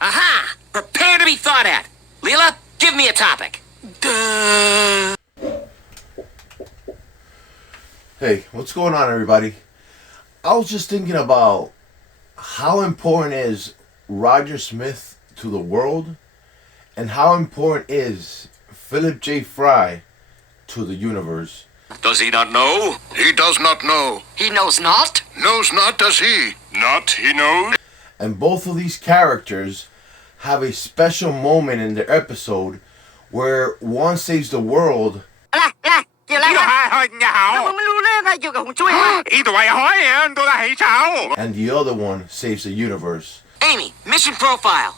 Aha! Prepare to be thought at. Leela, give me a topic. Duh. Hey, what's going on, everybody? I was just thinking about how important is Roger Smith to the world and how important is Philip J. Fry to the universe. Does he not know? He does not know. He knows not? Knows not, does he? Not he knows? And both of these characters have a special moment in their episode where one saves the world and the other one saves the universe. Amy, mission profile.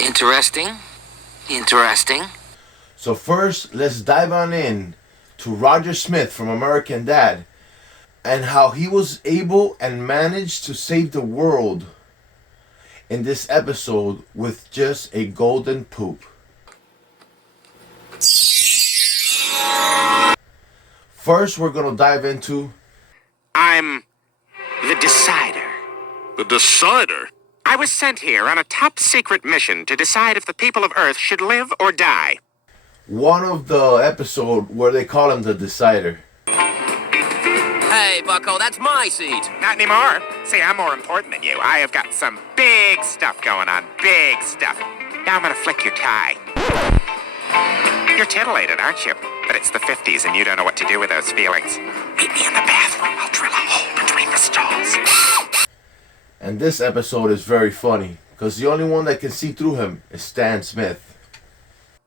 Interesting. So first, let's dive on in to Roger Smith from American Dad and how he was able and managed to save the world in this episode with just a golden poop. First, we're going to dive into... I'm the Decider. The Decider? I was sent here on a top-secret mission to decide if the people of Earth should live or die. one of the episode where they call him the Decider. Hey, Bucko, that's my seat. Not anymore. See, I'm more important than you. I have got some big stuff going on. Big stuff. Now I'm gonna flick your tie. You're titillated, aren't you? But it's the 50s and you don't know what to do with those feelings. Meet me in the bathroom. I'll drill a hole between the stalls. And this episode is very funny because the only one that can see through him is Stan Smith.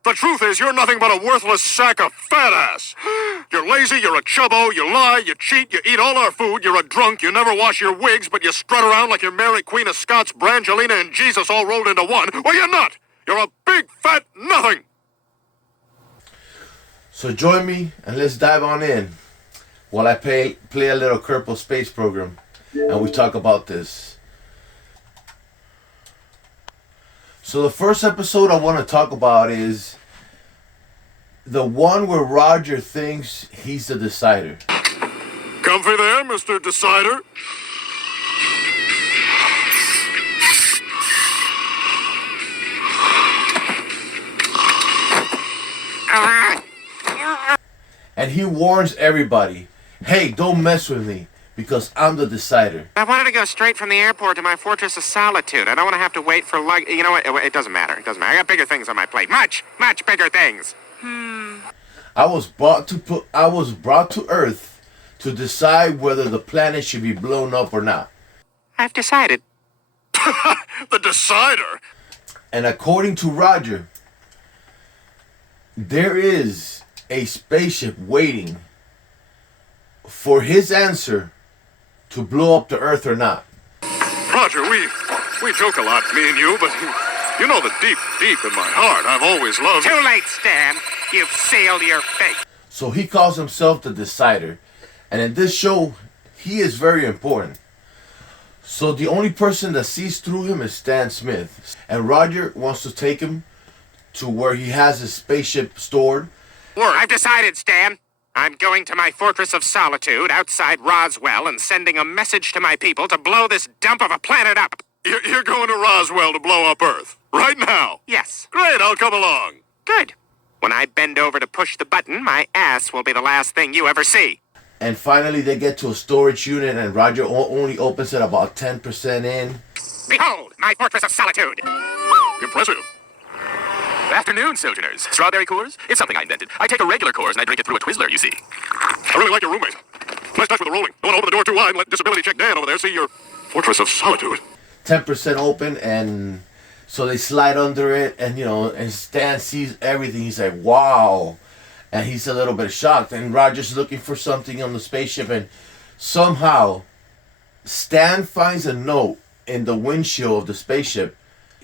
The truth is, you're nothing but a worthless sack of fat ass. You're lazy, you're a chubbo, you lie, you cheat, you eat all our food, you're a drunk, you never wash your wigs, but you strut around like you're Mary Queen of Scots, Brangelina, and Jesus all rolled into one. Well, you're not. You're a big fat nothing. So join me and let's dive on in while I play a little Kerbal Space Program and we talk about this. So the first episode I want to talk about is the one where Roger thinks he's the Decider. Comfy there, Mr. Decider? And he warns everybody, hey, don't mess with me because I'm the Decider. I wanted to go straight from the airport to my fortress of solitude. I don't want to have to wait for luggage. You know what? It doesn't matter. It doesn't matter. I got bigger things on my plate. Much bigger things. I was brought to Earth to decide whether the planet should be blown up or not. I've decided. The Decider? And according to Roger, there is a spaceship waiting for his answer to blow up the Earth or not. Roger, we joke a lot, me and you, but you know that deep in my heart, I've always loved... Too late, Stan. You've sealed your fate. So he calls himself the Decider. And in this show, he is very important. So the only person that sees through him is Stan Smith. And Roger wants to take him to where he has his spaceship stored. I've decided, Stan. I'm going to my fortress of solitude outside Roswell and sending a message to my people to blow this dump of a planet up. You're going to Roswell to blow up Earth? Right now? Yes. Great, I'll come along. Good. When I bend over to push the button, my ass will be the last thing you ever see. And finally they get to a storage unit and Roger only opens it about 10% in. Behold, my fortress of solitude. Impressive. Good afternoon, Sojourners. Strawberry course? It's something I invented. I take a regular course and I drink it through a Twizzler, you see. I really like your roommate. Nice touch with the rolling. Don't want to open the door too wide and let disability check Dan over there see your fortress of solitude. 10% open, and so they slide under it, and and Stan sees everything. He's like, wow, and he's a little bit shocked, and Roger's looking for something on the spaceship, and somehow Stan finds a note in the windshield of the spaceship.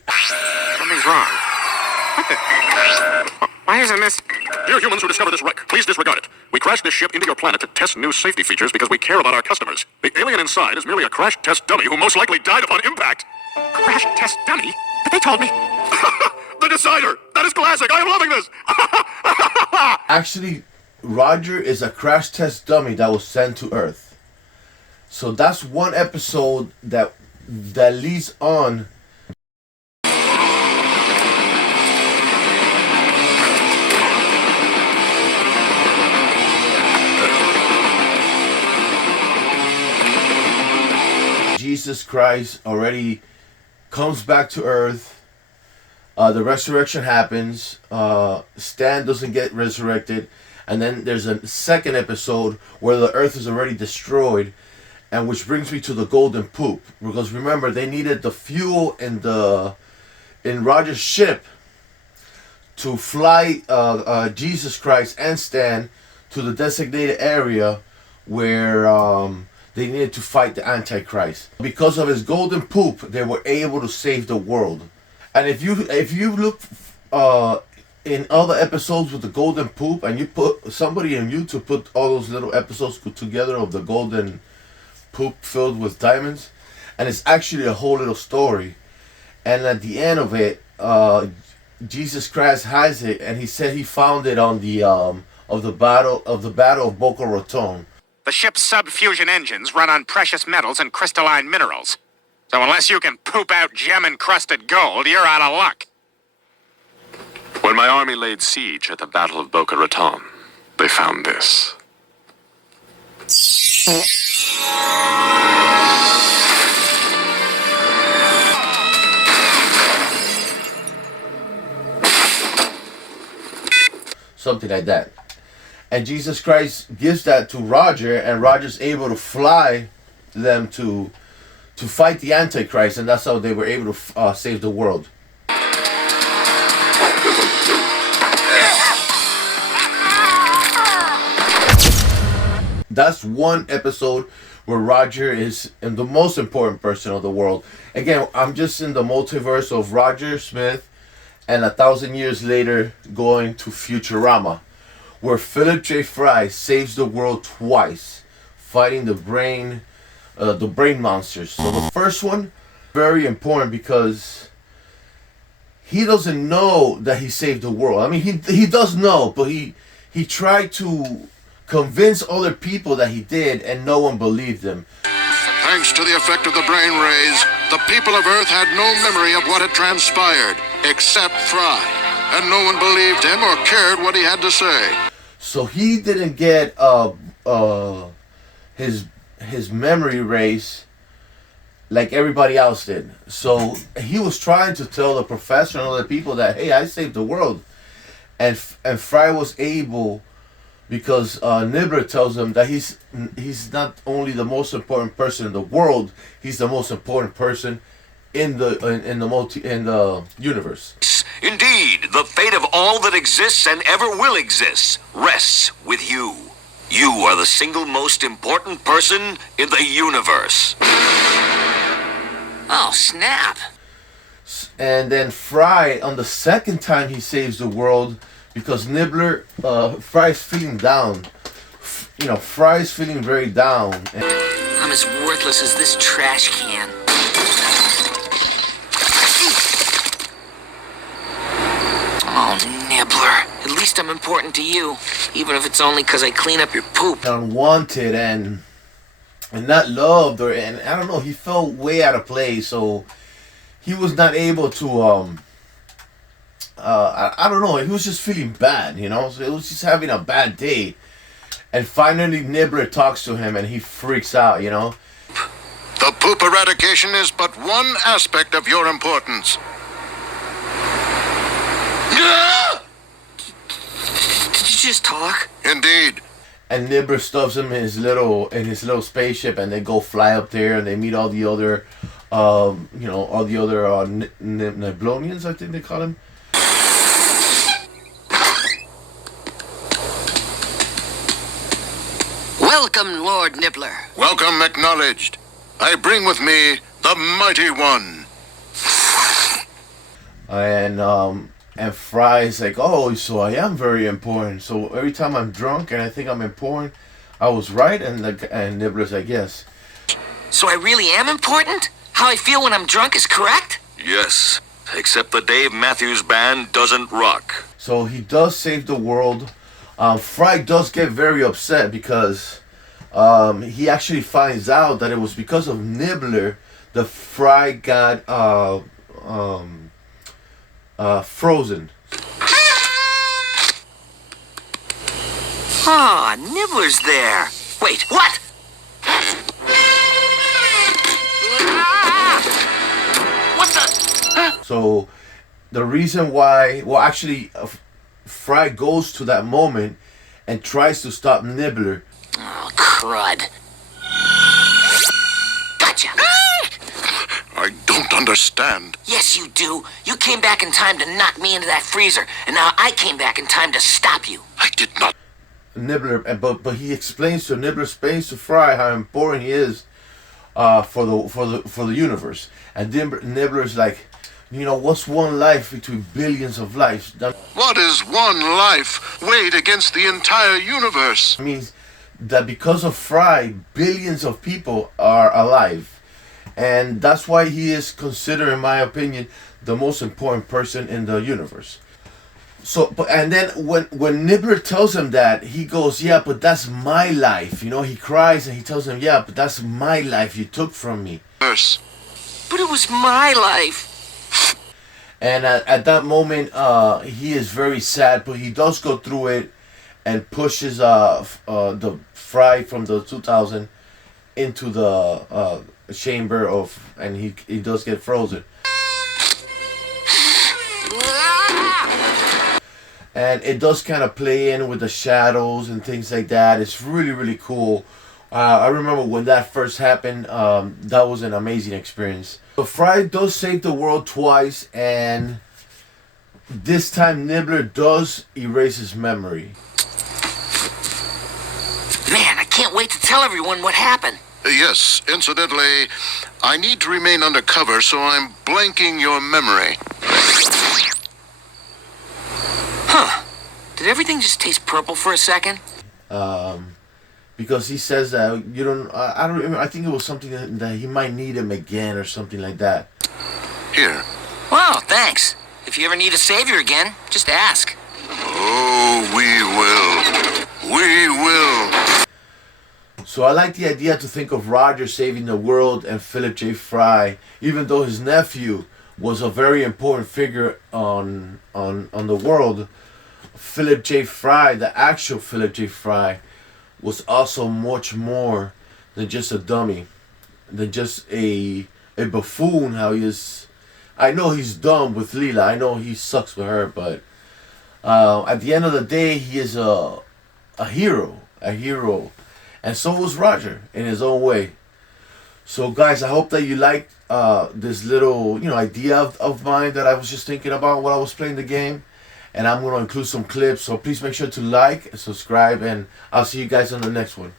Something's wrong. What the... Why isn't this... Dear humans who discover this wreck, please disregard it. We crashed this ship into your planet to test new safety features because we care about our customers. The alien inside is merely a crash test dummy who most likely died upon impact. Crash test dummy? But they told me... The Decider! That is classic! I am loving this! Actually, Roger is a crash test dummy that was sent to Earth. So that's one episode that that leads on Jesus Christ already comes back to Earth. The resurrection happens. Stan doesn't get resurrected. And then there's a second episode where the Earth is already destroyed. And which brings me to the golden poop. Because remember, they needed the fuel in Roger's ship to fly Jesus Christ and Stan to the designated area where they needed to fight the Antichrist. Because of his golden poop, they were able to save the world. And if you look in other episodes with the golden poop, and you put somebody on YouTube put all those little episodes together of the golden poop filled with diamonds, and it's actually a whole little story. And at the end of it, Jesus Christ has it, and he said he found it on the battle of Boca Raton. The ship's sub-fusion engines run on precious metals and crystalline minerals. So unless you can poop out gem-encrusted gold, you're out of luck. When my army laid siege at the Battle of Boca Raton, they found this. Something like that. And Jesus Christ gives that to Roger, and Roger's able to fly them to fight the Antichrist, and that's how they were able to save the world. That's one episode where Roger is the most important person of the world. Again, I'm just in the multiverse of Roger Smith and 1,000 years later going to Futurama, where Philip J. Fry saves the world twice, fighting the brain monsters. So the first one, very important because he doesn't know that he saved the world. I mean, he does know, but he tried to convince other people that he did, and no one believed him. Thanks to the effect of the brain rays, the people of Earth had no memory of what had transpired, except Fry, and no one believed him or cared what he had to say. So he didn't get his memory rays like everybody else did. So he was trying to tell the professor and other people that, hey, I saved the world, and Fry was able, because Nibbler tells him that he's not only the most important person in the world, he's the most important person in the universe. Indeed, the fate of all that exists and ever will exist rests with you. You are the single most important person in the universe. Oh, snap. And then Fry, on the second time he saves the world, because Nibbler, Fry's feeling down. Fry's feeling very down. I'm as worthless as this trash can. Oh, Nibbler. At least I'm important to you. Even if it's only because I clean up your poop. Unwanted and not loved, and I don't know, he felt way out of place, so he was not able to, I don't know, he was just feeling bad, so it was just having a bad day. And finally Nibbler talks to him and he freaks out, The poop eradication is but one aspect of your importance. Did you just talk? Indeed. And Nibbler stuffs him in his little spaceship, and they go fly up there, and they meet all the other, Neblonians, I think they call them. Welcome, Lord Nibbler. Welcome acknowledged. I bring with me the Mighty One. And Fry's like, oh, so I am very important. So every time I'm drunk and I think I'm important, I was right. And Nibbler's like, yes. So I really am important? How I feel when I'm drunk is correct? Yes, except the Dave Matthews Band doesn't rock. So he does save the world. Fry does get very upset because he actually finds out that it was because of Nibbler the Fry got frozen. Ah, Nibbler's there. Wait, what? What the? So the reason why, well, actually, Fry goes to that moment and tries to stop Nibbler. Oh, crud. Gotcha. I don't understand. Yes, you do. You came back in time to knock me into that freezer, and now I came back in time to stop you. I did not. Nibbler, but he explains to Fry how important he is for the universe. And Nibbler's like, you know, what's one life between billions of lives? That What is one life weighed against the entire universe? means that because of Fry, billions of people are alive, and that's why he is considered, in my opinion, the most important person in the universe. So, and then when Nibbler tells him that, he goes, yeah, but that's my life. You know, he cries and he tells him, yeah, but that's my life you took from me. Verse. But it was my life. And at that moment, he is very sad, but he does go through it and pushes the Fry from the 2000 into the chamber of, and he does get frozen. And it does kind of play in with the shadows and things like that. It's really, really cool. I remember when that first happened, that was an amazing experience. So Fry does save the world twice, and this time Nibbler does erase his memory. Man, I can't wait to tell everyone what happened. Yes, incidentally, I need to remain undercover, so I'm blanking your memory. Huh. Did everything just taste purple for a second? Because he says that you don't. I don't remember. I think it was something that he might need him again or something like that. Here. Wow, thanks. If you ever need a savior again, just ask. Oh, we will. We will. So I like the idea to think of Roger saving the world and Philip J. Fry, even though his nephew was a very important figure on the world. Philip J. Fry, the actual Philip J. Fry, was also much more than just a dummy, than just a buffoon. How he is, I know he's dumb with Leela. I know he sucks with her, but at the end of the day, he is a hero, and so was Roger in his own way. So guys, I hope that you liked this little idea of mine that I was just thinking about while I was playing the game. And I'm going to include some clips, so please make sure to like and subscribe, and I'll see you guys on the next one.